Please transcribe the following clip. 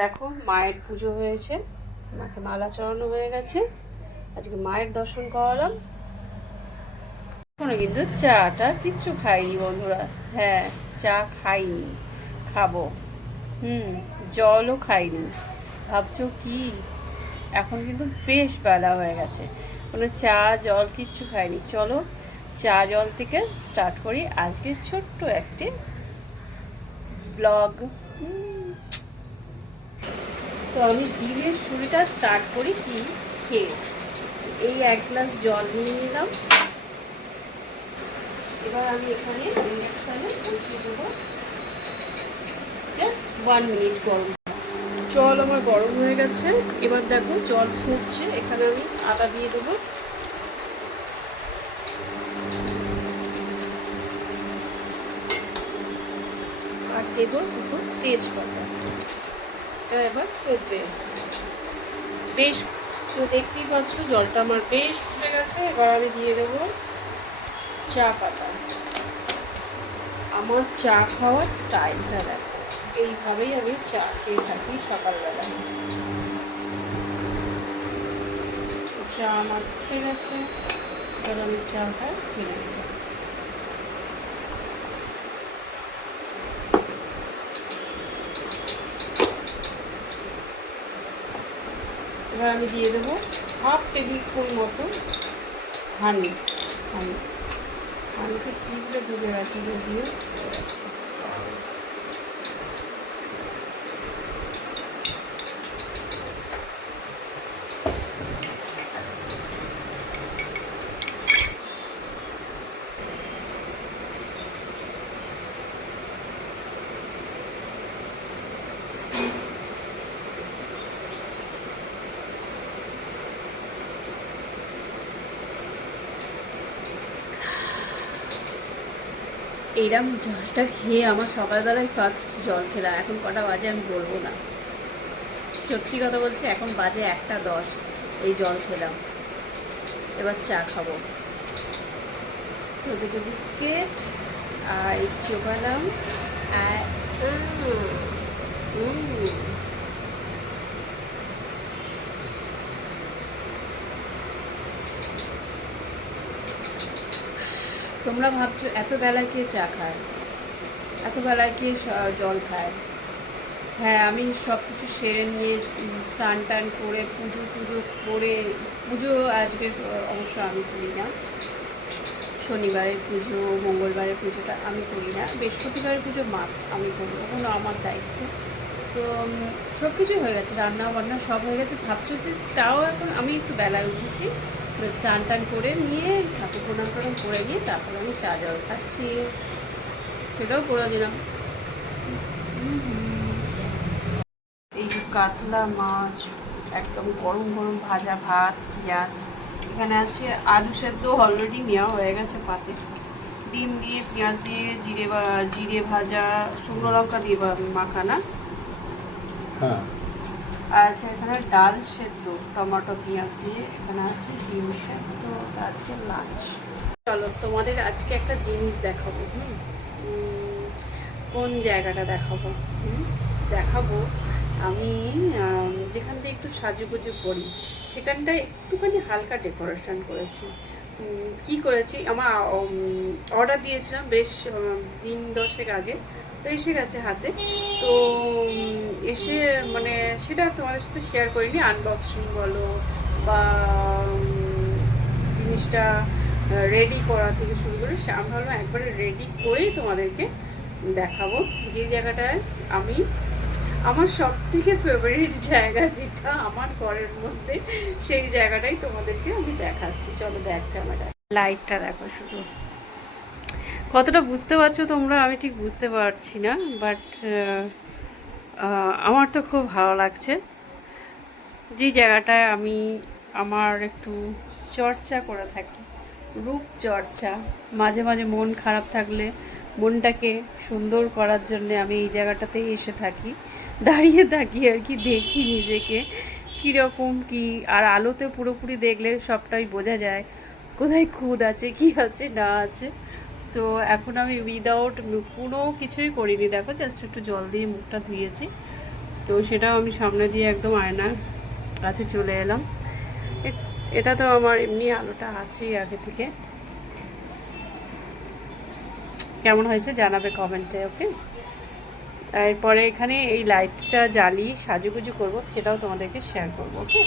দেখো মায়ের পুজো হয়েছে, মাকে মালা চড়ানো হয়ে গেছে। আজকে মায়ের দর্শন করালাম। এখনো কিন্তু চাটা কিছু খাইনি বন্ধুরা। হ্যাঁ, চা খাইনি, খাবো। জলও খাইনি। ভাবছো কি, এখন কিন্তু বেশ বেলা হয়ে গেছে, কোনো চা জল কিচ্ছু খাইনি। চলো চা জল থেকে স্টার্ট করি আজকের ছোট্ট একটি ব্লগ। তো আমি দিনের শুরুটা স্টার্ট করি কি খেয়ে। এই 1 গ্লাস জল নিয়ে নিলাম। এবার আমি এখানে ইন্ডাকশানে বসিয়ে দেবো জাস্ট 1 মিনিট গরম। জল আমার গরম হয়ে গেছে। এবার দেখো জল ফুটছে, এখানে আমি আদা দিয়ে দেবো। আর দেবো দুটো তেজপাতা। এটা এবার ফুটবে বেশ। তো দেখতেই পাচ্ছ জলটা আমার বেশ ফুটে গেছে। এবার আমি দিয়ে দেবো চা পাতা। আমার চা খাওয়ার স্টাইলটা দেখো, এইভাবেই আমি চা খেয়ে থাকি সকালবেলা। চা আমার ফুটে গেছে, এবার আমি চাটা খেয়ে নেব। এবার আমি দিয়ে দেবো 1/2 টেবিল স্পুন মতো হানি। হানিতে টিপলে ডুবে গেছে যদিও। এইরকম জলটা খেয়ে আমার সকালবেলায় ফার্স্ট জল খেলাম। এখন কটা বাজে আমি বলবো না, সত্যি কথা বলছি, এখন বাজে 1:10। এই জল খেলাম, এবার চা খাবো। তো দুটো বিস্কিট আর চোবালাম। তোমরা ভাবছো এত বেলায় কে চা খায়, এত বেলায় কে জল খায়? হ্যাঁ, আমি সব কিছু সেরে নিয়ে স্নান টান করে পুজো করে, পুজো আজকে অবশ্য আমি করি না। শনিবারের পুজো, মঙ্গলবারের পুজোটা আমি করি না। বৃহস্পতিবারের পুজো মাস্ট আমি করবো, ওগুলো আমার দায়িত্ব। তো সব কিছুই হয়ে গেছে, রান্না বান্না সব হয়ে গেছে। ভাবছো যে তাও এখন আমি একটু বেলায় উঠেছি, স্নান টান করে নিয়ে ঠাকুর প্রণাম করে নিয়ে তারপরে আমি চা জল খাচ্ছি, সেটাও করে দিলাম। এই যে কাতলা মাছ, একদম গরম গরম ভাজা ভাত, পেঁয়াজ, এখানে আছে আলু সেদ্ধ অলরেডি নেওয়া হয়ে গেছে পাতে, ডিম দিয়ে পেঁয়াজ দিয়ে জিরে ভাজা, শুকনো লঙ্কা দিয়ে মাখানা। হ্যাঁ, আচ্ছা, এখানে ডাল সেদ্ধ টমেটো পেঁয়াজ দিয়ে, এখানে আছে ডিম সেদ্ধ। আজকে লাঞ্চ। চলো তোমাদের আজকে একটা জিনিস দেখাবো। কোন জায়গাটা দেখাবো? দেখাবো আমি যেখান থেকে একটু সাজুগুজু করি, সেখানটায় একটুখানি হালকা ডেকোরেশন করেছি। কি করেছি, আমার অর্ডার দিয়েছিলাম বেশ দিন 10 আগে, তো এসে গেছে হাতে। তো এসে মানে সেটা তোমাদের সাথে শেয়ার করিনি, আনবক্সিং বলো বা জিনিসটা রেডি করা থেকে শুরু করে, আমি ভাবলাম একবারে রেডি করেই তোমাদেরকে দেখাবো। যে জায়গাটায় আমি, আমার সব থেকে ফেভারিট জায়গা যেটা আমার ঘরের মধ্যে, সেই জায়গাটাই তোমাদেরকে আমি দেখাচ্ছি। চলো দেখ, ক্যামেরা লাইটটা দেখো শুধু, কতটা বুঝতে পারছো তোমরা আমি ঠিক বুঝতে পারছি না, বাট আমার তো খুব ভালো লাগছে। যে জায়গাটায় আমি আমার একটু চর্চা করে থাকি, রূপচর্চা, মাঝে মাঝে মন খারাপ থাকলে মনটাকে সুন্দর করার জন্য আমি এই জায়গাটাতেই এসে থাকি, দাঁড়িয়ে থাকি আর কি, দেখি নিজেকে কীরকম কি। আর আলোতে পুরোপুরি দেখলে সবটাই বোঝা যায় কোথায় খুদ আছে, কি আছে না আছে। তো এখন আমি উইদাউট কোনো কিছুই করিনি, দেখো জাস্ট একটু জল দিয়ে মুখটা ধুয়েছি। তো সেটাও আমি সামনে দিয়ে একদম আয়নার কাছে চলে এলাম। এটা তো আমার এমনি আলোটা আছেই আগে থেকে। কেমন হয়েছে জানাবে কমেন্টে, ওকে। এরপরে এখানে এই লাইটটা জ্বালিয়ে সাজুগুজু করবো, সেটাও তোমাদেরকে শেয়ার করবো, ওকে।